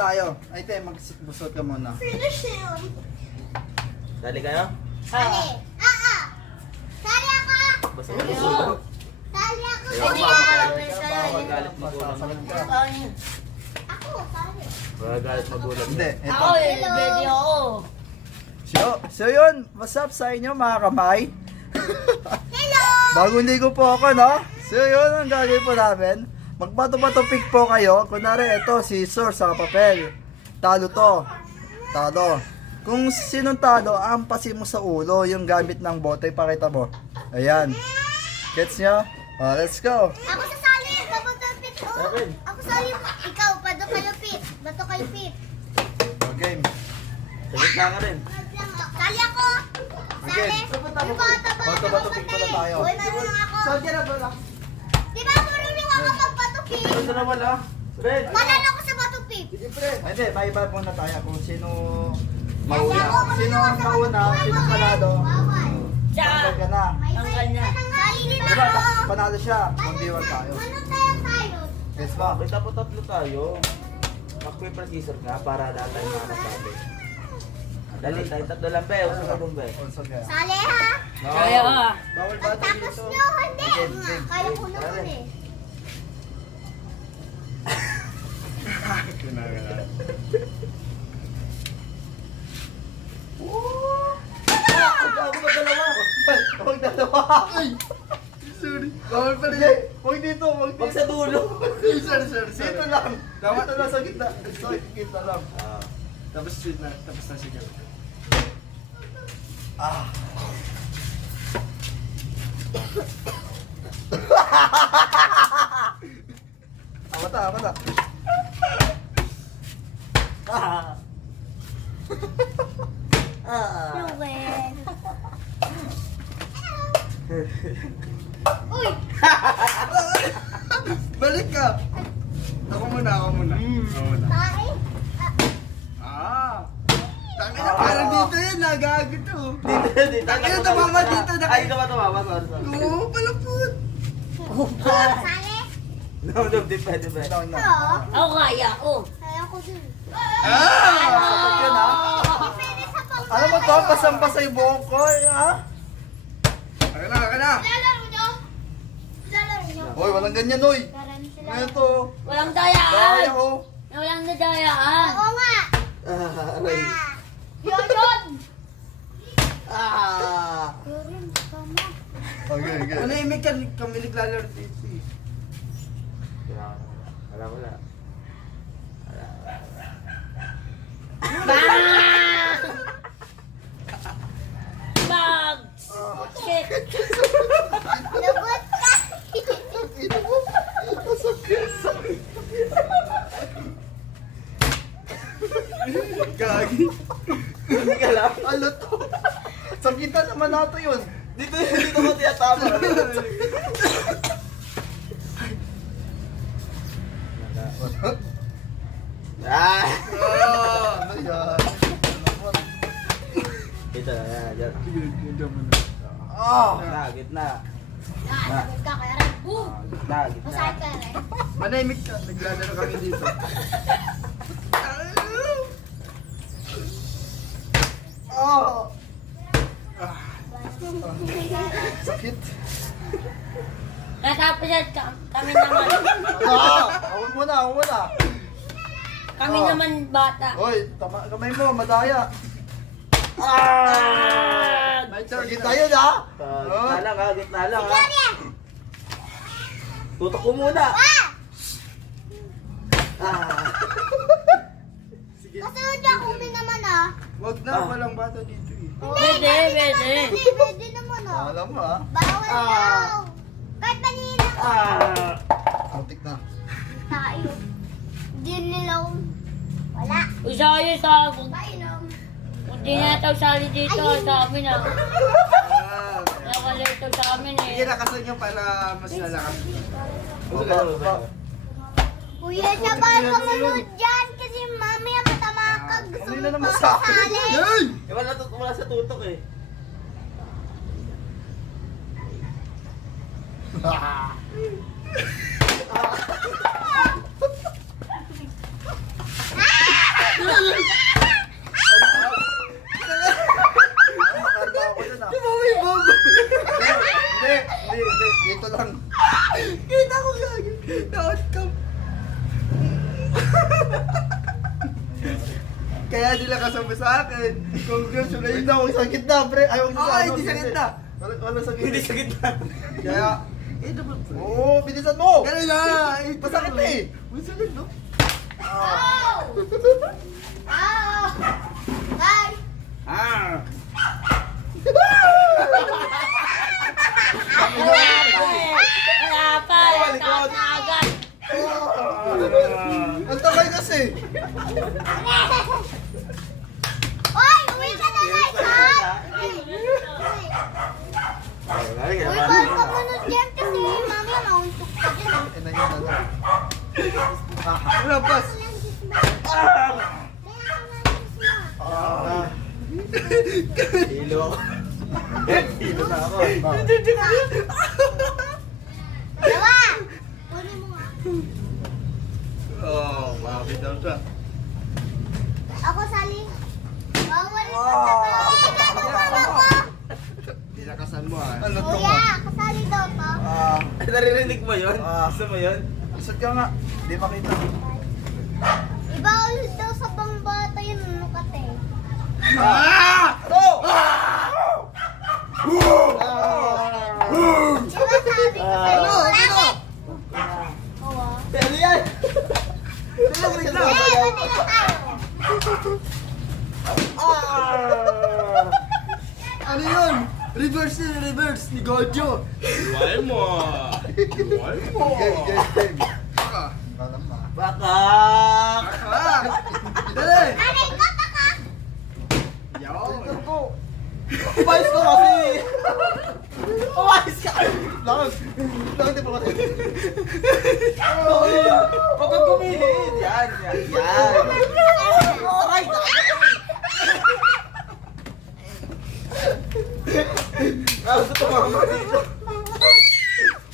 tayo. Ay, te, magbusot ka muna. Finish yun. Dali kayo? Sali. Sali ako. Basta Sali ako. Hindi Sali ako. ako. Bawal galit magulang. Masasakit ka. Ako, sali. Bawal galit magulang. Hindi, ito. Ako, ready ako. So yun, what's up sa inyo mga kamay? Hello. Bagong ligo po ako, no? So yun, ang gagawin po namin. Magbato-bato pick po kayo. Kunwari, ito, scissors sa papel. Talo to. Talo. Kung sinong talo, ampasin mo sa ulo yung gamit ng bote. Pakita mo. Ayan. Gets nyo? Oh, let's go. Ako sasali. Babato pit. Akin. Ako sali. Ikaw, bato kayo pit. Bato kayo pit. Oh, game. Sagot na ka rin. Sali ako. Sali. Yung Bato-bato pick pala tayo. Uy, marunong ako. Di ba marunong ako magbato pit? Ito na wala. Red. Manalo ko sa bato pit. Ay, hindi, may iba muna tayo kung sino mauna. Sino ang mauna, sino panalo. Tanggal ka na. Tanggal na. Sali din Diba, ako. panalo siya. Magdiwag tayo. Ano tayo? Gets mo? Bakit dapat tatlo tayo? Mag-paper scissor ka para lahat tayo makakasabi. Dali, tayo tatlo lang be. Uso ka dun be. Also, kaya. Sali ha. Kaya ka. Bawal ba ito Tapos dito? nyo, hindi. Game, game. Kaya ko naman eh. Ako ba dalawa? Huwag dalawa. Ay! Sorry. Bawal pala yan. Huwag dito, huwag dito. Huwag sa dulo. Sorry. Dito lang. Dito lang sa gitna. Sa gitna lang. Tapos na sigaw. Ah. Amata. Ah. Ah. Ruben. Uy! Balik ka! Ako muna. Ako muna. Tae? Tangin na, parang dito yun, nagago to. Dito. Tangin na, tumama dito. Ay, ito ba tumama? Sorry. Oo, palapot. Sali? No, di pwede. No. Ako kaya ko. Kaya ko din. Sakit yun, ha? Pwede sa pang... Ano mo to? Pasang-pasa yung buhok ko, ha?Aka na. Lalaro nyo? Lalaro nyo? Hoy, walang ganyan, hoy. Marami sila. Ito. Walang Daya, dayaan. oh. Walang nadayaan. Oo nga. Aray. Yun! Ah. Yun, tama. Okay. Manahimik ka, kami naglalaro dito eh. Wala. Bags. Shit. Lagot ka! Gagi. Teka lang. Ano to? Sakitan naman nato yun. Dito ko tiyatama. Ah. Ano yan? Ito na, yan. Diyan mo na. Ah! Gitna. Lagot ka kaya rin. Gitna. Masakit ka rin. Manahimik ka, naglalaro kami dito. Ah! Sakit. Natapos yan. Kami naman. Ah! Ako muna. Kami naman bata. Hoy, kamay mo, madaya. Ah! Sakit tayo na. Gitna lang ha. Tutok ko muna. Ah. Kasunod niya kung naman ah. Wag na, walang bata dito eh. Pwede. Pwede naman ah. Alam mo, ha? Bawal daw. Kahit manila. Ah. Muntik na. Tayo. Hindi nila wala. Isa kayo sa akin. Painom. Kung di na ito sali dito sa amin ah. Ah, Nakala ito sa amin sige, eh. nakasan nyo para mas lalakas. Kuya, sabay ka manood dyan kasi mamaya matamakag. Gusto Ano mo na naman pa sa akin? kasali. Yay! Wala sa tutok eh. Ah! Makarga ako dun ah. Mami, Bob! Hindi. Dito lang. Kita ko gagi. Na-outcome. Kaya nila kasama sa akin. Congratulations. Hindi ako sa gitna, pre. Ayaw ko Ah, hindi sa gitna. Wala sa gitna. Hindi sa gitna. Kaya, dapat. Oo, bilisan mo. Ganun na. Masakit eh. Masakit, no? Ow! Ow! Bye! Ah! Wala pa. Taas na agad. Ang takay kasi. Oy! Uwi ka na guys, ha? Uy, bawal ka manod dyan kasi mami mauntok ka dyan. ah. Ina yun na lang. Labas. Hilo ako. Hilo na ako. Dalawa! Kunin mo nga. Oh, mami daw siya. Ako sali. Bawal mo sa pala ko. Tinakasan mo ah. Ano to? Kuya, kasali daw to. Naririnig mo yun? Ah. Gusto mo yun? Isot ka nga. Di makita. Ibawal daw sa bambata yun, ano kate. Ano? Diba sabi ko sa'yo? Bakit? Oo. Ano yan? Eh, pati na tayo. Ano yun? Reverse ni Gojo. Iway mo. Game. Baka. Alam na. Baka! Ah! Dali! Aray ka, taka! Yaw! Umayos ka kasi! Umayos ka! Lakas. Lakas di pa kasi. Huwag kang gumilid! Yan! Aray! Gusto tumama dito.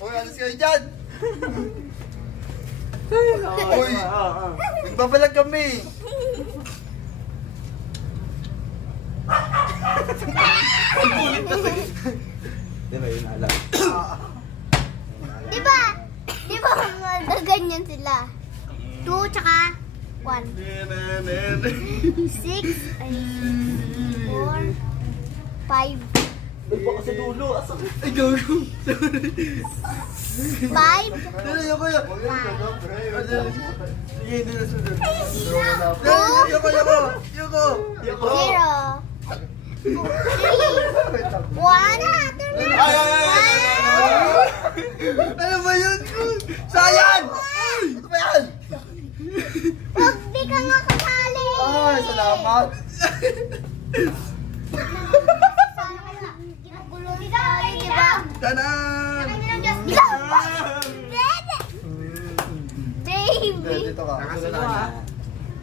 Uy, alis kayo dyan. Uy. Nagbabalag kami. Di ba yun alam? Diba? Diba mga ganyan sila? 2 tsaka 1. 6 ay 4 5 Doon pa kasi dulo. Asa? Ay, gago! 5 Dali, yoko yun! Sige, hindi na sunod. Yoko! 0 3 1 Ay! Ano ba yun? Sayang! Ano ba yan? Pag di ka nga kasali! Ay, salamat. Ginugulo tayo, diba? Tanan! Baby! Dito ka. Nakasan mo ha?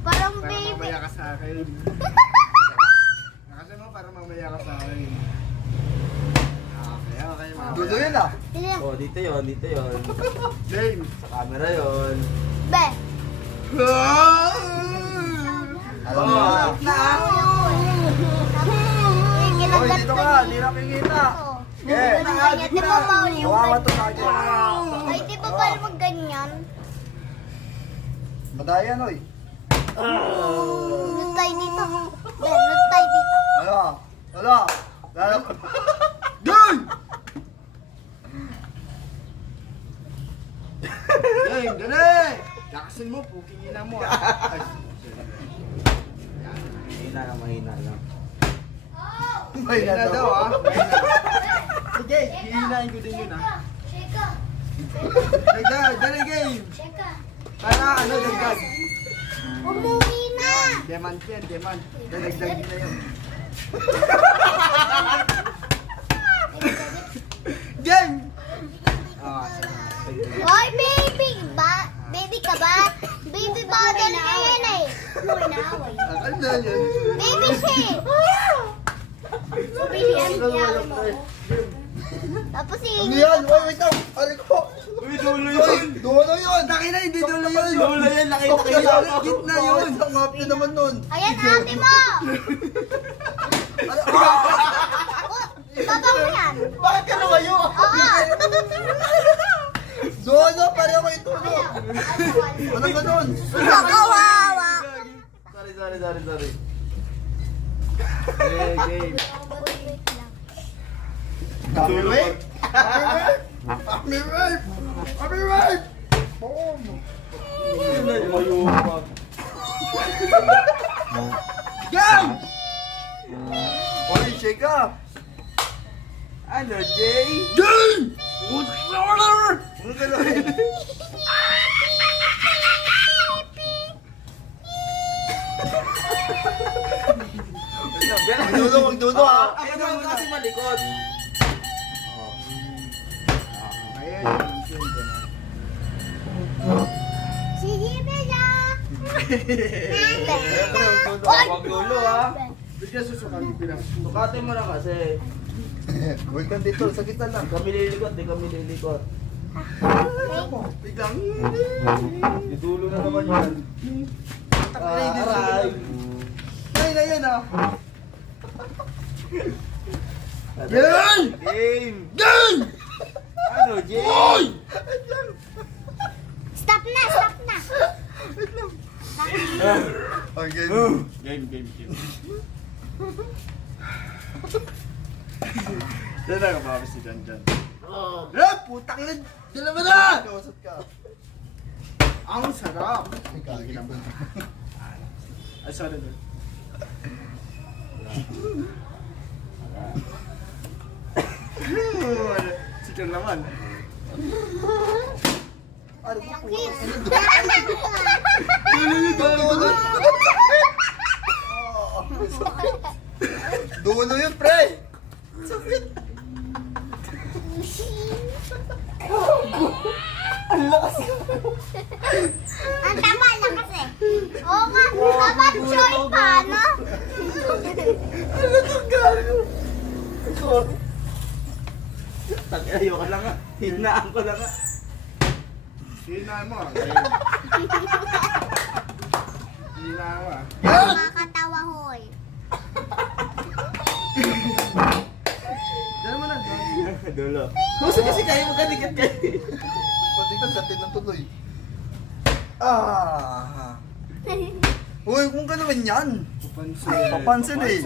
Parang Para baby! mamaya ka sa akin. Nakasan mo para mamaya ka sa akin. Okay, mga Dulo yun ah. Oh, dito yun. Game! Sa camera yun. Be! Alam mo na. Uy, dito ka. Hindi na kikita. Di ba bawal yung Kawawa to sa akin. Ay, di ba bawal mag ganyan? Madayan, oy. Nut tayo dito. Be, nut tayo dito. Wala. Game! Game, dali! Lakasin mo, puking ina mo ah. Ay, Mahina lang. May Mahina na daw ah. Mahina. Sige, hihinain ko din yun ah. Cheka. Dali game! Cheka. Para ano, dagdag. Umuwi na! Diamond yan, diamond. Dagdag na yun. Game! Ah, Hoy, baby! Baby ka ba? Baby bottle ka yan eh. ano na yun? Baby siya! Baby yan, mo. Tapos Ano yan? Wait lang. Ano ko? Uy, dulo Uy, yun! dulo yun! Taki na, hindi dulo yun! Dulo yan, nakita Okay, kayo yun, ako. gitna yun! Ang happy naman nun! Ayan, ate mo! Ano? Ah! Oh, baba mo yan. Bakit ka lumayo? Oo. Dulo, pareho kayo dulo! Ano ganun? Kawawa. Sorry. Hey, game. Happy rape! Happy rape! Happy rape! Boom! Lumayo pa. Game! Holy shake ka! Ano, Jay? Game! Ano ka lang? Magdulo ha! Ako naman kasi malikot. Sige, Bella. Huwag dulo ha. Bigyan susukan yung pinang. Sukatin mo na kasi. Huwag kang dito, sa kita lang. Kami lilikot, di kami lilikot. Biglang. Idulo na naman yan. Aray. Ay, na yan ah! Yan! Game! Yan! Ano, Jay? Stop na, stop na. Okay. Game. Diyan na, kapapis si Jan. Eh, putang na. Dala mo na! Kausap ka. Ang sarap. Ay, kagi na. Ay, sorry. Sikir naman. Ano ba? Dulo yun, pre! Sakit! Ang lakas ka! Ang tama lang kasi. Oo nga, dapat joy pa, no? Ano itong gago? Ayaw ka lang nga. Hinaan ko lang nga. Hinaan mo. Hinaan mo. Makakatawa, hoy. Dala mo na. Dulo. Gusto kasi kayo magkadikit kayo. Pati ka sa ng tuloy. Ah! Uy, kung ka naman yan! Papansin eh.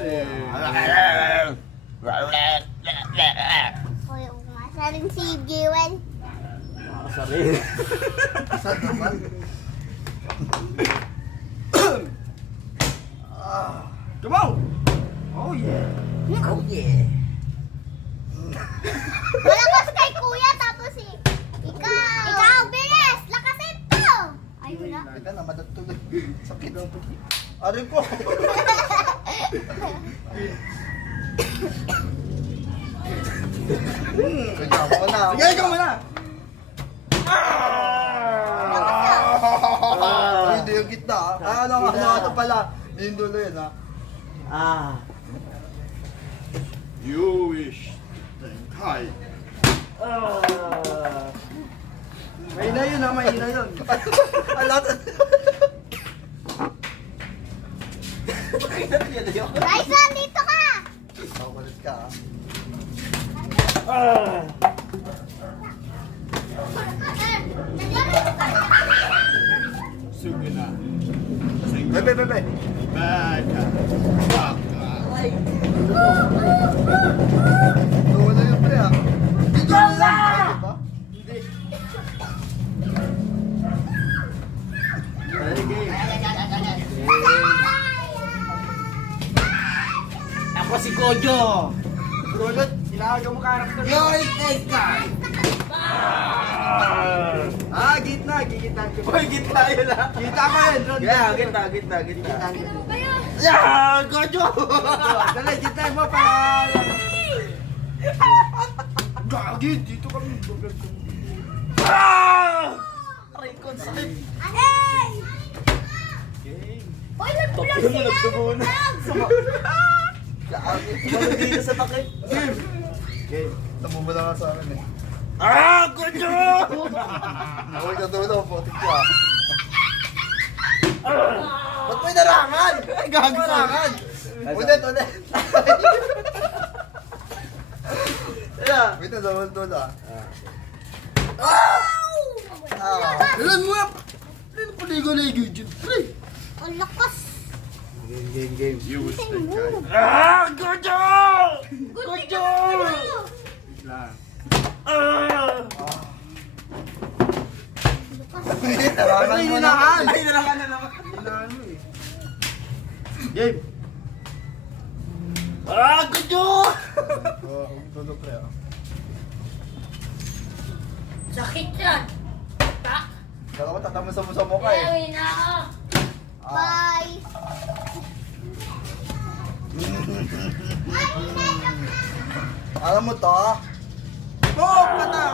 Hoy, umasarin si Jewel. Nakasarili. Saan naman? Ah! Come on! Oh yeah! Oh yeah. Malakas kay kuya, tapos si... Ikaw, bilis! Lakasin to! Ay, wala. Teka na, madatulog. Sakit. Aray ko! Kaya ako na. Sige, ikaw muna! Ay, hindi yung gitna. Ah, ano ito pala. Yung dulo yun ha. Ah. You wish. Thank high. Mahina yun ha, mahina yun. Alat. Tyson, dito ka! Pakulit ka ha. Sugo na. Bebe, bebe. Baka. Baka. Dulo yun pre ha. Hindi dulo lang. Ay, diba? Hindi. Ay, game. Ako si Kojo. Dulot, ilaga mo karakter. Yoy, Teka. Ah, gitna, gitna. Hoy, gitna yun ah. Kita ko yun. Yeah, gitna. Yeah, Gojo! Dali, gitna mo pa. Gagi, dito kami. Aray ko, sakit. Hey! Hoy, nag-vlog Tapos mo, sila! nagtubo na. Gagi. Tumalog dito sa takip. Game. Game. Namumula nga sa amin eh. Gojo! Huwag na dulo, putik ka. Ba't may narangan? Ay, gago narangan. Ulit. Wait na, dulo. Ilan mo yan? Ilan paligo-ligo dyan? Pre! Ang lakas. Game. You was the Gojo! Gojo! Narangan mo naman. Ay, narangan na naman. Ilan mo eh. Game. Gojo! Dulo pre. Sakit yan. Tak. Dalawa tatamusa mo ka eh. Ewi na ako. Bye. Alam mo to? Oh, pata!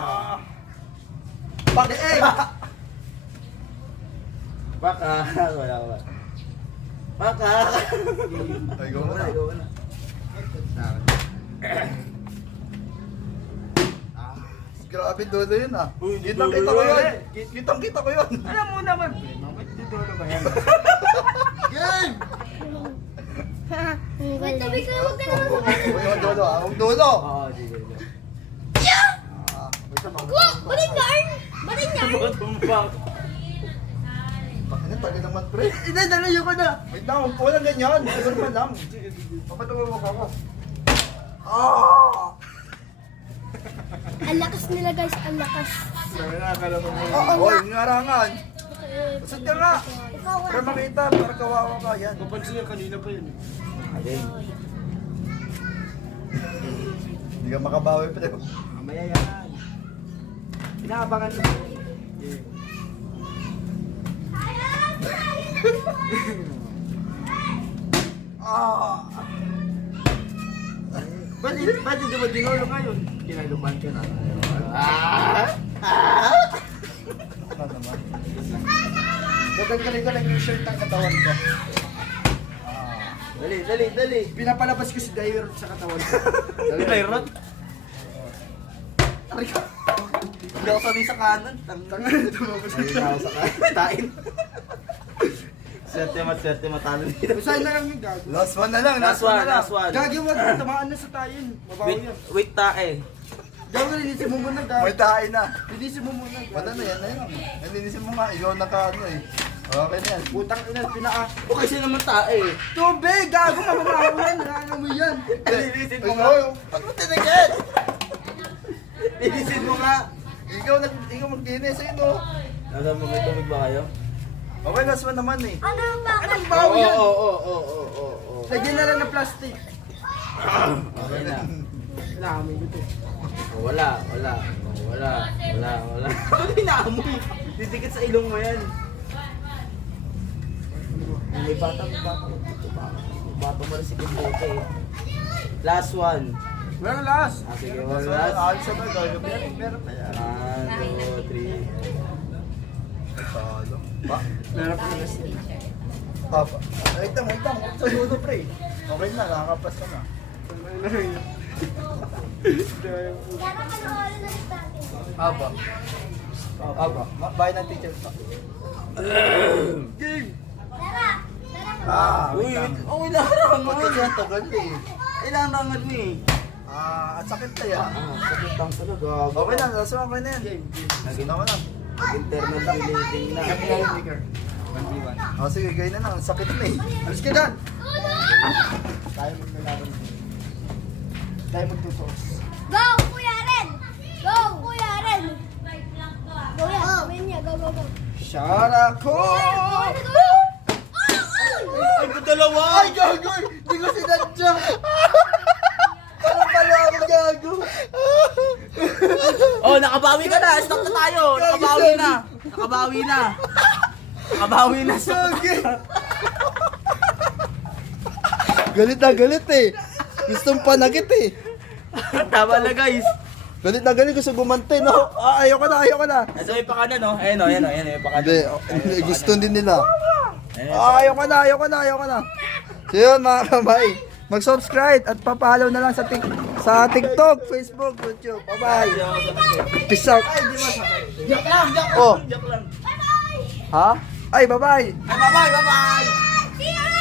Pag-egg! Baka. Wala. Baka. Ay, go mo na. Grabe dulo yun ah. Uy, Kitang-kita dulo ko yun. yun. Kitang-kita ko yun. Alam mo naman, pre. Mamit dito ba yan? Game! Wait, tabi ka. Huwag ka naman sa Huwag dulo ah. Huwag dulo. Oo, sige. Wait lang. Wag! Baling yarn! Baling yarn! Tumbang. Ano, tagal naman pre. Hindi, dalayo ko na! Wait lang, huwag po lang ganyan. Siguro man lang. Papatawa mo ako. Ang lakas nila guys, ang lakas. Oo, Hoy, ngarangan. Usad ka nga. Ikaw Para makita, para kawawa ka. Yan. Papansin niya kanina pa yun eh. Alin. Hindi ka makabawi pre. Mamaya yan. Pinaabangan mo. Ba't hindi mo dinolo ngayon? Kinalupan ka na. Ano naman? Gagagaling ka lang yung shirt ang katawan ko. Dali. Pinapalabas ko si Dairot sa katawan ko. Dali, Dairot? Hindi ako sanay sa kanan. Tanga na tumabas Ayun na ako sa kanan. Tain. Swerte matalo dito. Basahin na lang yung gago. Last one na lang, Last one. Gagi, wag tamaan na sa tayin. Mabawi yan. Wait tae. Gago, linisin mo muna, gago. May tayo na. Linisin mo muna, gago. Ano na yan na yun? Nalinisin mo nga, ikaw naka-ano eh. Okay na yan. Putang ina, pinaa. O kasi naman tae. Tubig, gago, mamabawi yan. Nangangamoy yan. Linisin mo Ay, nga. oy, ba't mo tinigil? Linisin mo nga. Ikaw mag-dinis eh, no? Nasa mo, may tubig ba kayo? Okay, last one naman eh. Ano ba? Anong bawi yan? Oo. Lagyan na lang ng plastic. Okay na. Nangangamoy dito. Oh, wala. Ano inaamoy? Didikit sa ilong mo yan. May bata. Bata mo na si Kimbote eh. Last one. Well, last. Sige, Last one, last. alis na ba? Gagawin. Meron pa yan. 1, 2, 3. Talo. Ba? Meron pa last. Papa. Wait lang. Sa dulo, pre. Okay na, nakakapas ka na. Kaya panoorin na sa akin. Aba. Bahay ng teacher pa. Game. Tara! Uy, okay na rangan. Pati siya tagal eh. Kailangan rangan mo eh. At sakit na yan. Sakit lang talaga. Okay na, last one, okay na yan. Ginawa na. Internal bleeding na. Sige, ganyan na lang. Sakit na eh. Alis ka dyan. Tayo maglalaban. Tayo magtutuos. Go, Kuya Ren! Go, Kuya Ren! Go yan, win niya, go. Sharako! Ay, dalawa! Ay, gago! Hindi ko sinadya! Parang pala ako gago! Oh, nakabawi ka na. Stop na tayo. Nakabawi na. Gagi! Galit eh! Gustong panagit eh! Tama na guys. Galit gusto gumante, no? Ayoko na! Ito yung pakanan, no? Ayan, yung pakanan. Hindi, gusto din nila. Ayoko na. So yun mga kamay, mag-subscribe at papalaw na lang sa Sa TikTok, Facebook, YouTube. Bye-bye. Peace out. Joke lang, joke lang. Oh, Joke lang. ha? Ay, bye-bye. Bye-bye, bye-bye. See you